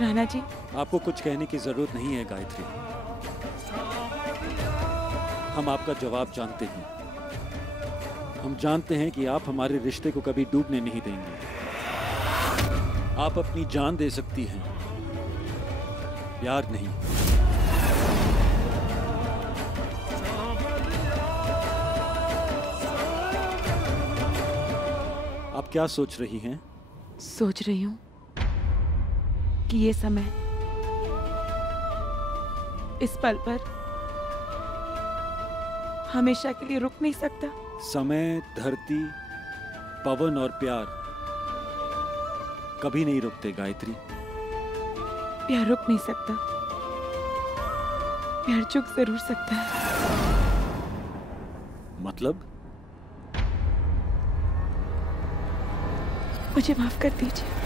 राणा जी, आपको कुछ कहने की जरूरत नहीं है गायत्री। हम आपका जवाब जानते हैं। हम जानते हैं कि आप हमारे रिश्ते को कभी डूबने नहीं देंगे। आप अपनी जान दे सकती हैं, प्यार नहीं। आप क्या सोच रही हैं? सोच रही हूँ कि ये समय इस पल पर हमेशा के लिए रुक नहीं सकता। समय, धरती, पवन और प्यार कभी नहीं रुकते गायत्री। प्यार रुक नहीं सकता, प्यार झुक जरूर सकता है। मतलब? मुझे माफ कर दीजिए।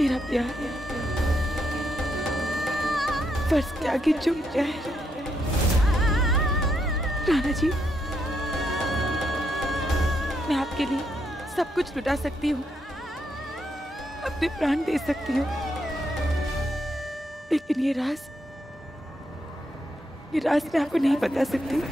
मेरा प्यार फर्ज के आगे झुक जाए। राणा जी, मैं आपके लिए सब कुछ लुटा सकती हूँ, अपने प्राण दे सकती हूँ, लेकिन ये राज मैं आपको नहीं बता सकती।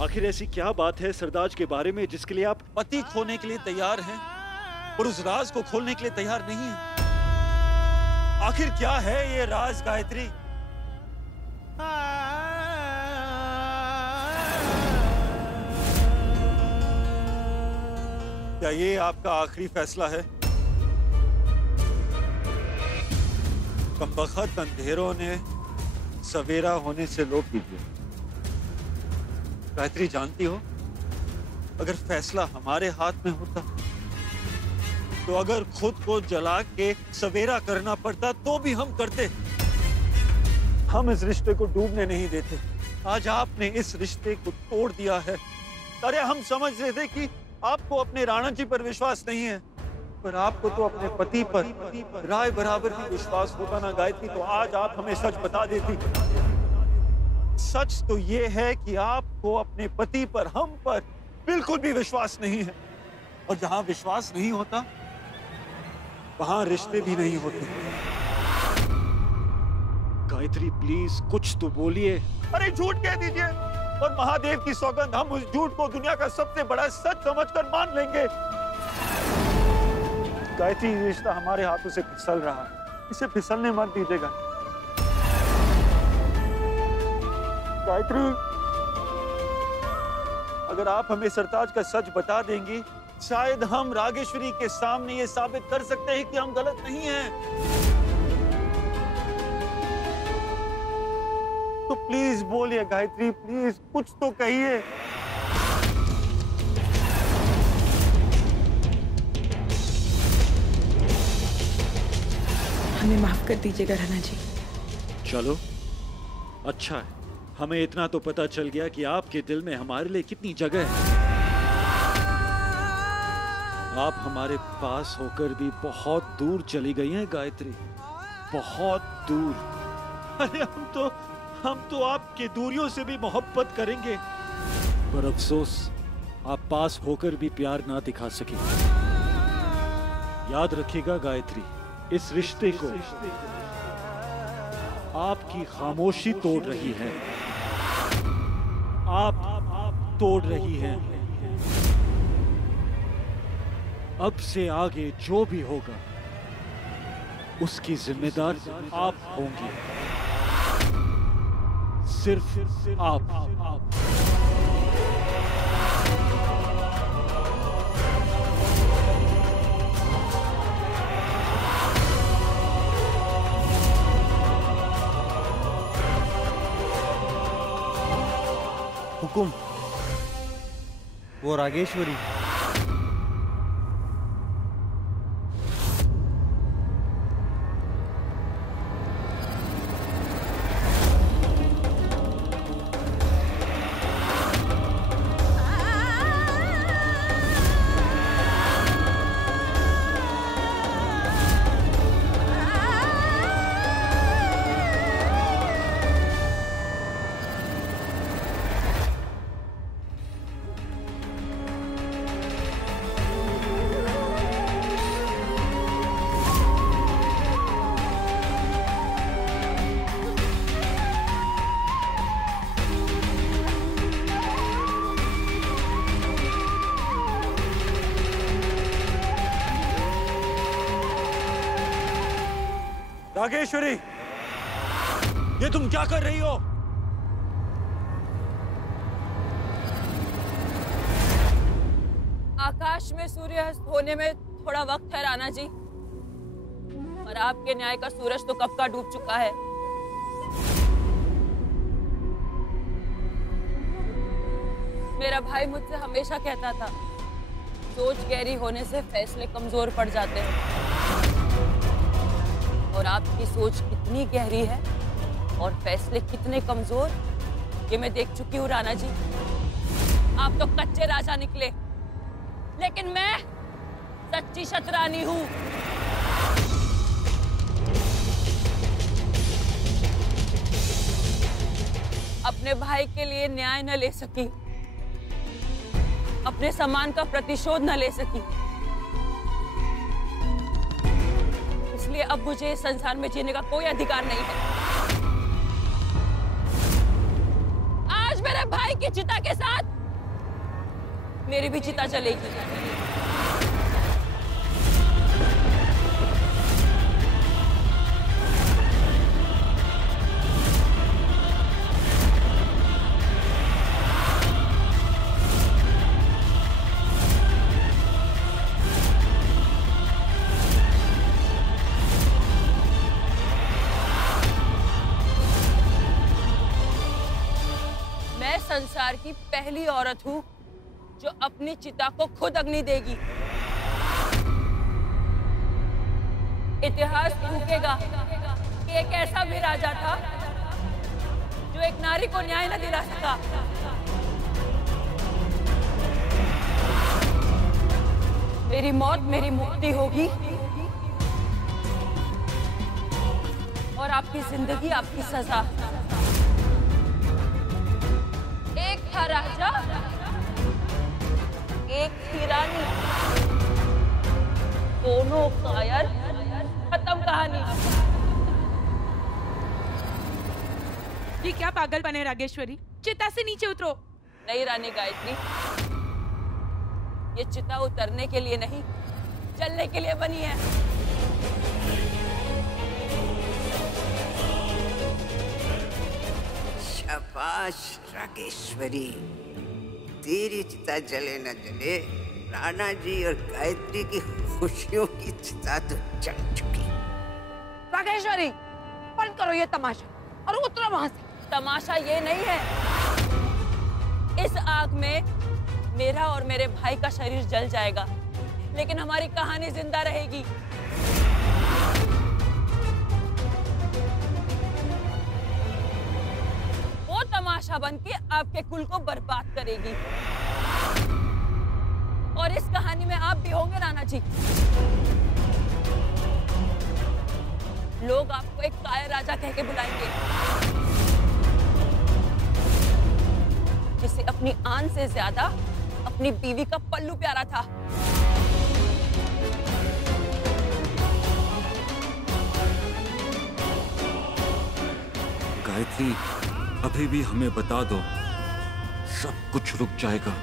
आखिर ऐसी क्या बात है सरदाज के बारे में जिसके लिए आप पति खोने के लिए तैयार हैं और उस राज को खोलने के लिए तैयार नहीं हैं? आखिर क्या है ये राज गायत्री? क्या ये आपका आखिरी फैसला है? कमबख्त अंधेरों ने सवेरा होने से रोक दीजिए। गायत्री, जानती हो, अगर फैसला हमारे हाथ में होता तो अगर खुद को जला के सवेरा करना पड़ता तो भी हम करते। हम इस रिश्ते को डूबने नहीं देते। आज आपने इस रिश्ते को तोड़ दिया है। अरे हम समझ रहे थे कि आपको अपने राणा जी पर विश्वास नहीं है, पर आपको तो अपने पति पर राय बराबर भी विश्वास होता ना गायत्री, तो आज आप हमें सच बता देती। सच तो ये है कि आपको अपने पति पर, हम पर बिल्कुल भी विश्वास नहीं है, और जहां विश्वास नहीं होता वहां रिश्ते भी नहीं होते। गायत्री प्लीज कुछ तो बोलिए। अरे झूठ कह दीजिए, और महादेव की सौगंध, हम उस झूठ को दुनिया का सबसे बड़ा सच समझकर मान लेंगे। गायत्री, ये रिश्ता हमारे हाथों से फिसल रहा है, इसे फिसलने मत दीजिएगा। गायत्री, अगर आप हमें सरताज का सच बता देंगी, शायद हम रागेश्वरी के सामने ये साबित कर सकते हैं कि हम गलत नहीं हैं। तो प्लीज बोलिए गायत्री, प्लीज कुछ तो कहिए। हमें माफ कर दीजिएगा राणा जी। चलो, अच्छा है, हमें इतना तो पता चल गया कि आपके दिल में हमारे लिए कितनी जगह है। आप हमारे पास होकर भी बहुत दूर चली गई हैं गायत्री, बहुत दूर। अरे हम तो आपके दूरियों से भी मोहब्बत करेंगे, पर अफसोस आप पास होकर भी प्यार ना दिखा सके। याद रखिएगा गायत्री, इस रिश्ते को आपकी खामोशी तोड़ रही है, आप तोड़ रही हैं। अब से आगे जो भी होगा उसकी जिम्मेदार आप होंगी, सिर्फ आप। हुकुम, वो रागेश्वरी। रागेश्वरी, ये तुम क्या कर रही हो? आकाश में सूर्यास्त होने में थोड़ा वक्त है राणा जी, और आपके न्याय का सूरज तो कब का डूब चुका है। मेरा भाई मुझसे हमेशा कहता था, सोच गहरी होने से फैसले कमजोर पड़ जाते हैं, और आपकी सोच कितनी गहरी है और फैसले कितने कमजोर, ये मैं देख चुकी हूँ राणा जी। आप तो कच्चे राजा निकले, लेकिन मैं सच्ची शतरानी हूँ। अपने भाई के लिए न्याय न ले सकी, अपने सम्मान का प्रतिशोध न ले सकी, इसलिए अब मुझे इस संसार में जीने का कोई अधिकार नहीं है। आज मेरे भाई की चिता के साथ मेरी भी चिता चलेगी। मैं संसार की पहली औरत हूँ जो अपनी चिता को खुद अग्नि देगी। इतिहास भूकेगा कि एक ऐसा भी राजा था जो एक नारी को न्याय न दिला सका। मेरी मौत मेरी मुक्ति होगी, और आपकी जिंदगी आपकी सजा। एक था राजा, एक थी रानी, दोनों कायर, खत्म कहानी। ये क्या पागलपन है रागेश्वरी? चिता से नीचे उतरो। नहीं रानी गायत्री, ये चिता उतरने के लिए नहीं, चलने के लिए बनी है। शाबाश रागेश्वरी, तेरी चिता जले न जले, राणा जी और गायत्री की खुशियों की चिता तो जल चुकी। रागेश्वरी, बंद करो ये तमाशा और उतरो वहां से। तमाशा ये नहीं है, इस आग में मेरा और मेरे भाई का शरीर जल जाएगा, लेकिन हमारी कहानी जिंदा रहेगी। वो तमाशा बन के आपके कुल को बर्बाद करेगी, और इस कहानी में आप भी होंगे राणा जी। लोग आपको एक कायर राजा कह के बुलाएंगे, जिसे अपनी आन से ज्यादा अपनी बीवी का पल्लू प्यारा था। गायत्री, अभी भी हमें बता दो, सब कुछ रुक जाएगा।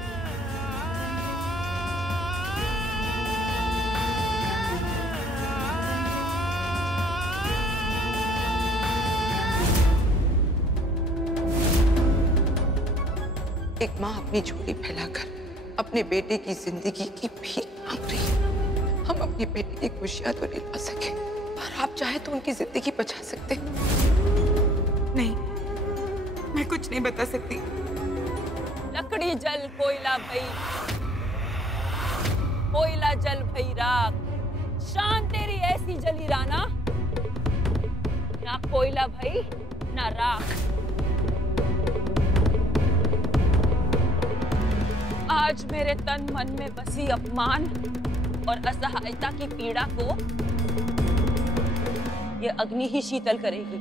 एक माँ अपनी झोली फैलाकर अपने बेटे की जिंदगी की भीख मांग रही है। हम अपने बेटे की खुशियां तो नहीं ला सके, पर आप चाहे तो उनकी जिंदगी बचा सकते। नहीं, मैं कुछ नहीं बता सकती। लकड़ी जल कोयला भई, कोयला जल भई राख, शान तेरी ऐसी जली राना, ना कोयला भई ना राख। आज मेरे तन मन में बसी अपमान और असहायता की पीड़ा को ये अग्नि ही शीतल करेगी।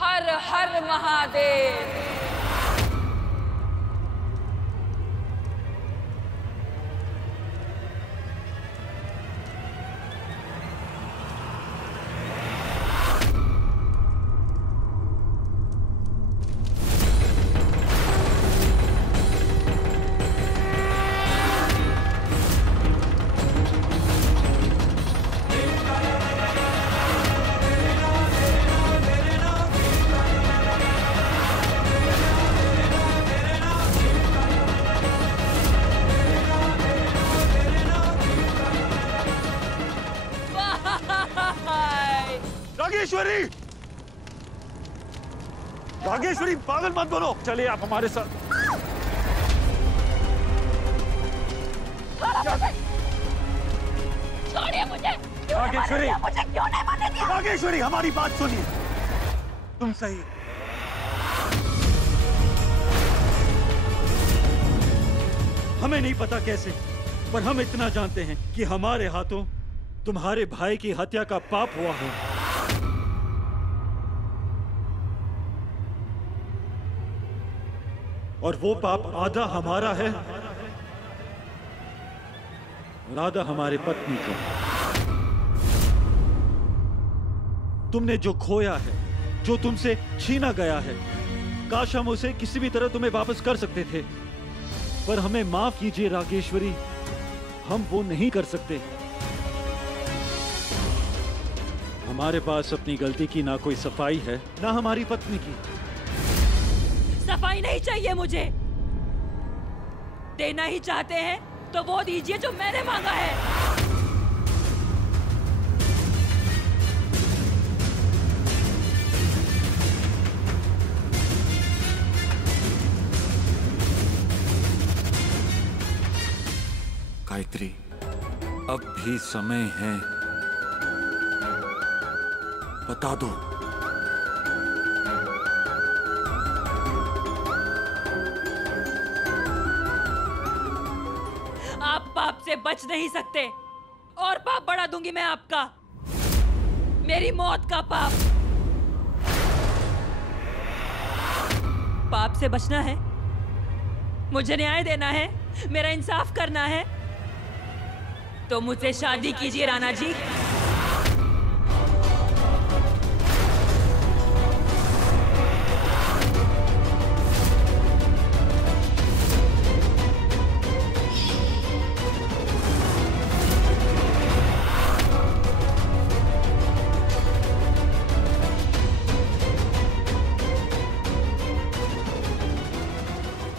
हर हर महादेव। रागेश्वरी! रागेश्वरी, पागल मत बनो। चलिए आप हमारे साथ। छोड़िए मुझे। रागेश्वरी, मुझे क्यों नहीं मारने दिया? रागेश्वरी, हमारी बात सुनिए। तुम सही। हमें नहीं पता कैसे, पर हम इतना जानते हैं कि हमारे हाथों तुम्हारे भाई की हत्या का पाप हुआ है। और वो पाप आधा हमारा है और आधा हमारे पत्नी का। तुमने जो खोया है, जो तुमसे छीना गया है, काश हम उसे किसी भी तरह तुम्हें वापस कर सकते थे, पर हमें माफ कीजिए रागेश्वरी, हम वो नहीं कर सकते। हमारे पास अपनी गलती की ना कोई सफाई है, ना हमारी पत्नी की। सफाई नहीं चाहिए मुझे। देना ही चाहते हैं तो वो दीजिए जो मैंने मांगा है। गायत्री, अब भी समय है, बता दो। आप पाप से बच नहीं सकते, और पाप बढ़ा दूंगी मैं आपका, मेरी मौत का पाप। पाप से बचना है, मुझे न्याय देना है, मेरा इंसाफ करना है, तो मुझसे शादी कीजिए राणा जी।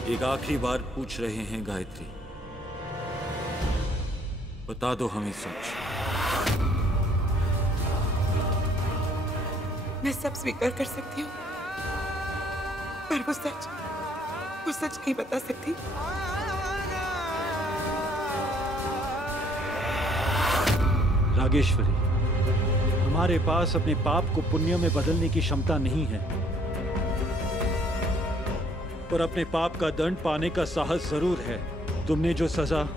एक आखिरी बार पूछ रहे हैं गायत्री, बता दो हमें सच। मैं सब स्वीकार कर सकती हूँ, पर वो सच नहीं बता सकती। रागेश्वरी, हमारे पास अपने पाप को पुण्य में बदलने की क्षमता नहीं है, पर अपने पाप का दंड पाने का साहस जरूर है। तुमने जो सजा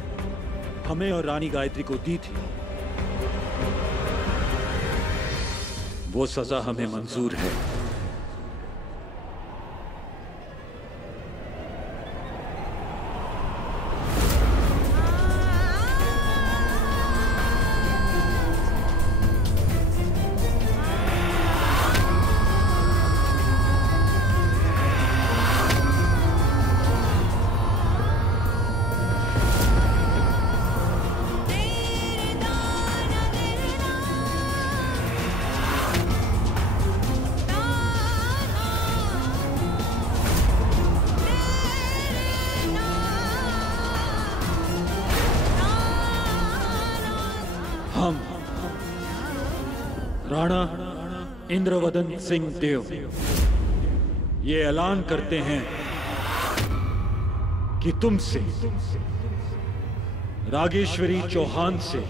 हमें और रानी गायत्री को दी थी, वो सजा हमें मंजूर है। हम राणा इंद्रवदन सिंह देव ये ऐलान करते हैं कि तुमसे, रागेश्वरी चौहान से,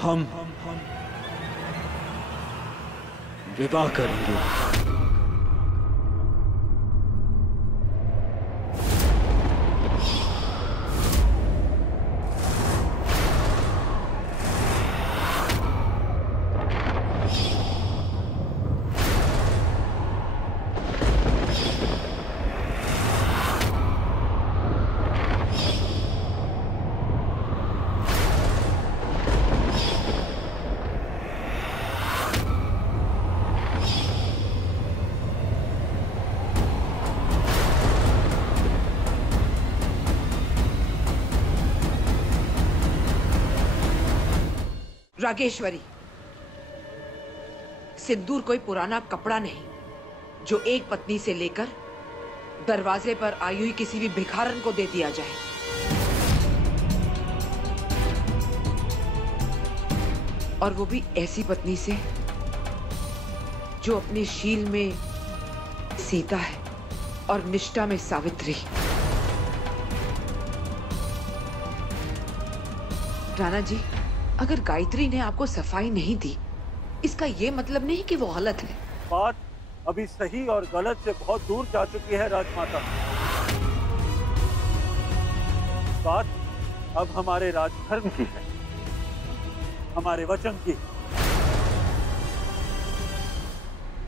हम विवाह करेंगे। रागेश्वरी, सिंदूर कोई पुराना कपड़ा नहीं जो एक पत्नी से लेकर दरवाजे पर आई हुई किसी भी भिखारन को दे दिया जाए। और वो भी ऐसी पत्नी से जो अपने शील में सीता है और निष्ठा में सावित्री। राणा जी, अगर गायत्री ने आपको सफाई नहीं दी, इसका ये मतलब नहीं कि वो गलत है। बात अभी सही और गलत से बहुत दूर जा चुकी है राजमाता। बात अब हमारे राजधर्म की है, हमारे वचन की,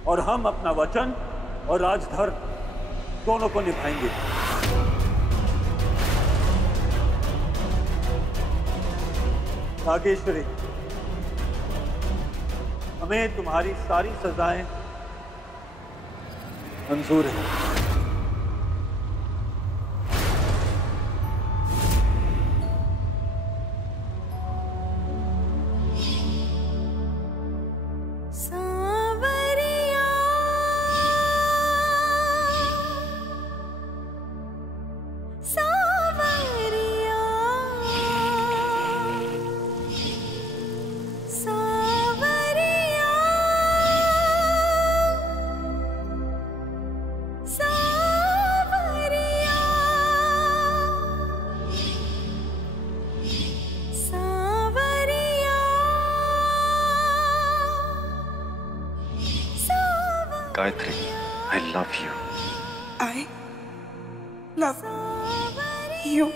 और हम अपना वचन और राजधर्म दोनों को निभाएंगे। नागेश्वरी, हमें तुम्हारी सारी सजाएं मंजूर है। Gayatri, I love you. I love you.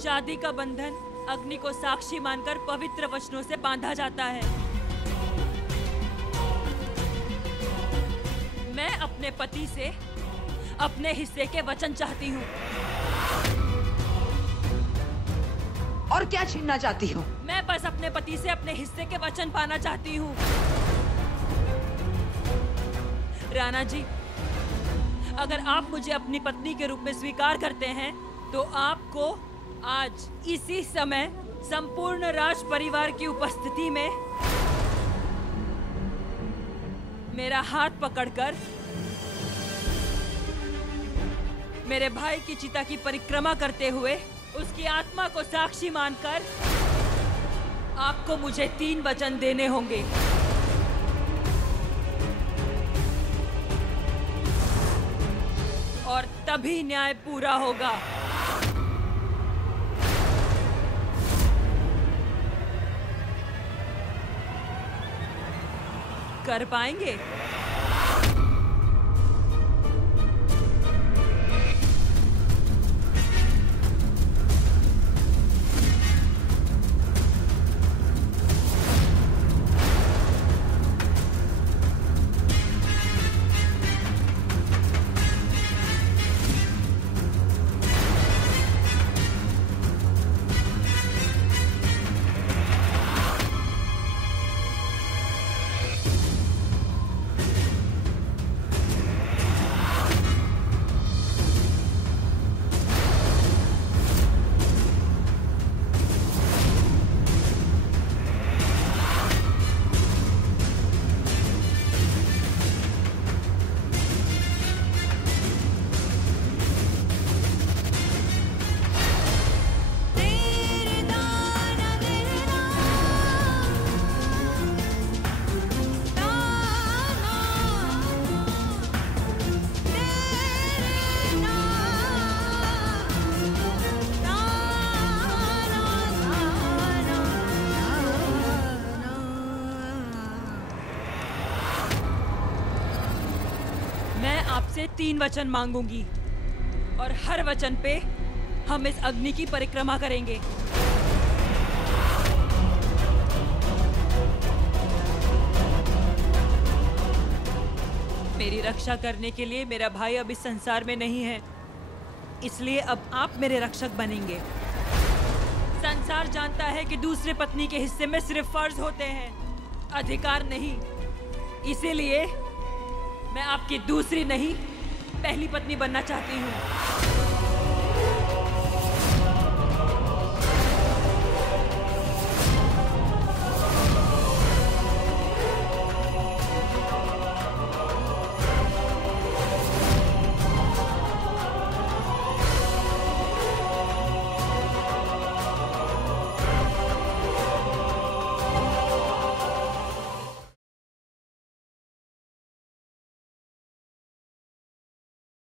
शादी का बंधन अग्नि को साक्षी मानकर पवित्र वचनों से बांधा जाता है। मैं अपने पति से अपने हिस्से के वचन चाहती हूँ। और क्या छीनना चाहती हो? मैं बस अपने पति से अपने हिस्से के वचन पाना चाहती हूँ। राणा जी, अगर आप मुझे अपनी पत्नी के रूप में स्वीकार करते हैं तो आपको आज इसी समय संपूर्ण राज परिवार की उपस्थिति में मेरा हाथ पकड़कर मेरे भाई की चिता की परिक्रमा करते हुए उसकी आत्मा को साक्षी मानकर आपको मुझे 3 वचन देने होंगे। और तभी न्याय पूरा होगा। कर पाएंगे? आपसे 3 वचन मांगूंगी और हर वचन पे हम इस अग्नि की परिक्रमा करेंगे। मेरी रक्षा करने के लिए मेरा भाई अब इस संसार में नहीं है, इसलिए अब आप मेरे रक्षक बनेंगे। संसार जानता है कि दूसरे पत्नी के हिस्से में सिर्फ फर्ज होते हैं, अधिकार नहीं। इसीलिए मैं आपकी दूसरी नहीं पहली पत्नी बनना चाहती हूँ।